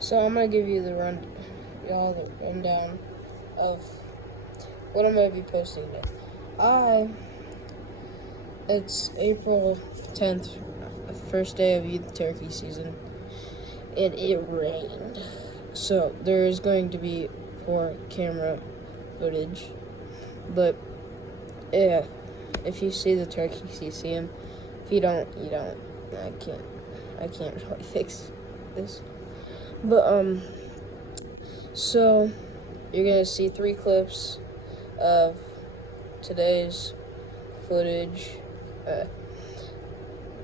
So I'm gonna give you the rundown of what I'm gonna be posting today. It's April 10th, first day of youth turkey season, and it rained. So there is going to be poor camera footage, but yeah, if you see the turkeys, you see them. If you don't, you don't. I can't really fix this. But so you're gonna see 3 clips of today's footage.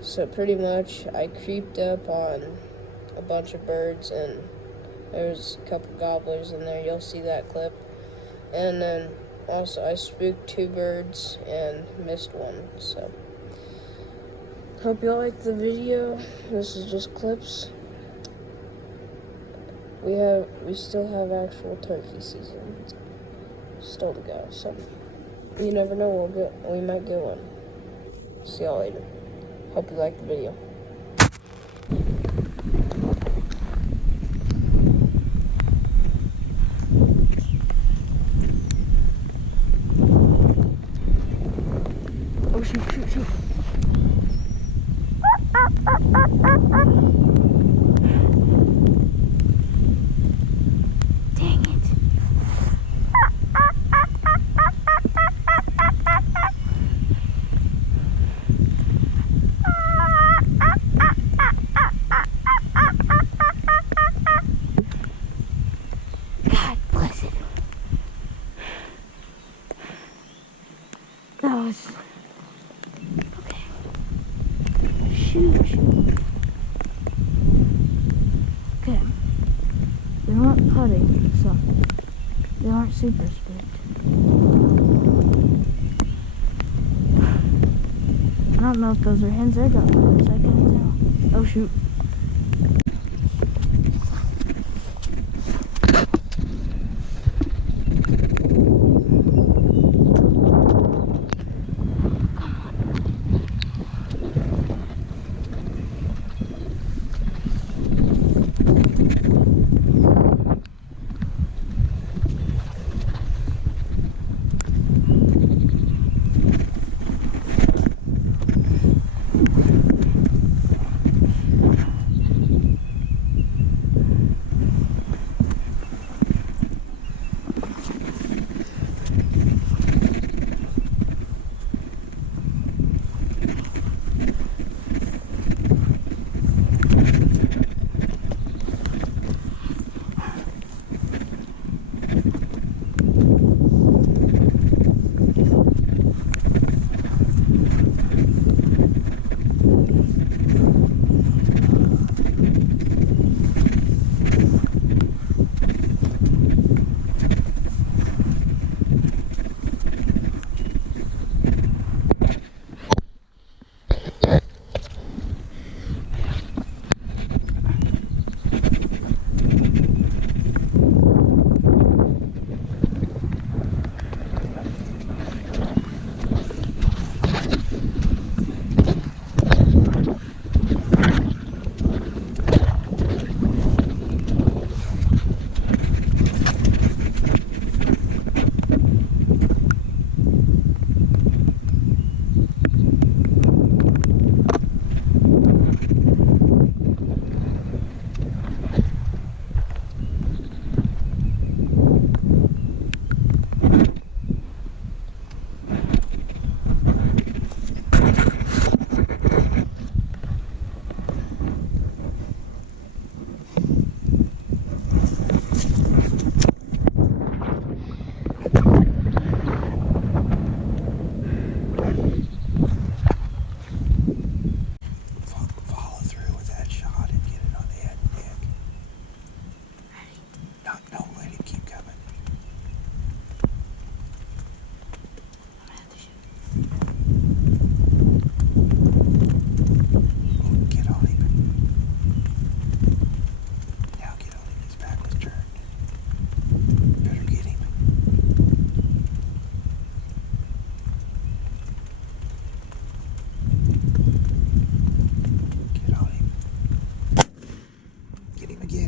So pretty much, I creeped up on a bunch of birds, and there's a couple gobblers in there. You'll see that clip. And then also, I spooked 2 birds and missed one. So hope you like the video. This is just clips. We still have actual turkey season still to go, so you never know, we might get one. See y'all later. Hope you like the video. Oh, shoot. Dang it. God bless it. That was... Okay. Shoot. Okay. They weren't putting, so they aren't super spooked. I don't know if those are hens or gobblers, I can't tell. Oh shoot.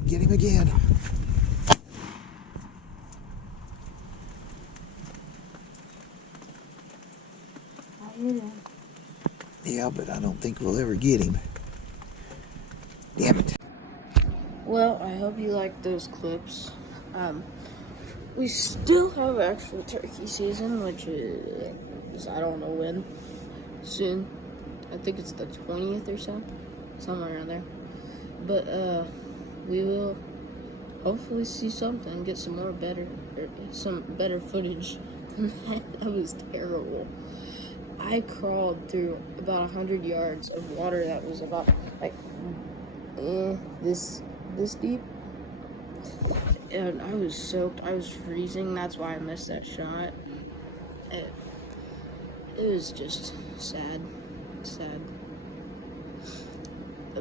Get him again. I hit him. Yeah, but I don't think we'll ever get him. Damn it. Well, I hope you liked those clips. We still have actual turkey season, which is, I don't know when, soon. I think it's the 20th or so, somewhere around there. But we will hopefully see something, get some better footage than that. That was terrible. I crawled through about 100 yards of water that was about like this deep, and I was soaked. I was freezing. That's why I missed that shot. It was just sad.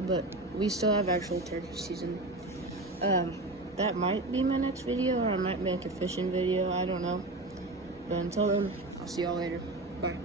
But we still have actual turkey season. That might be my next video, or I might make a fishing video. I don't know. But until then, I'll see y'all later. Bye.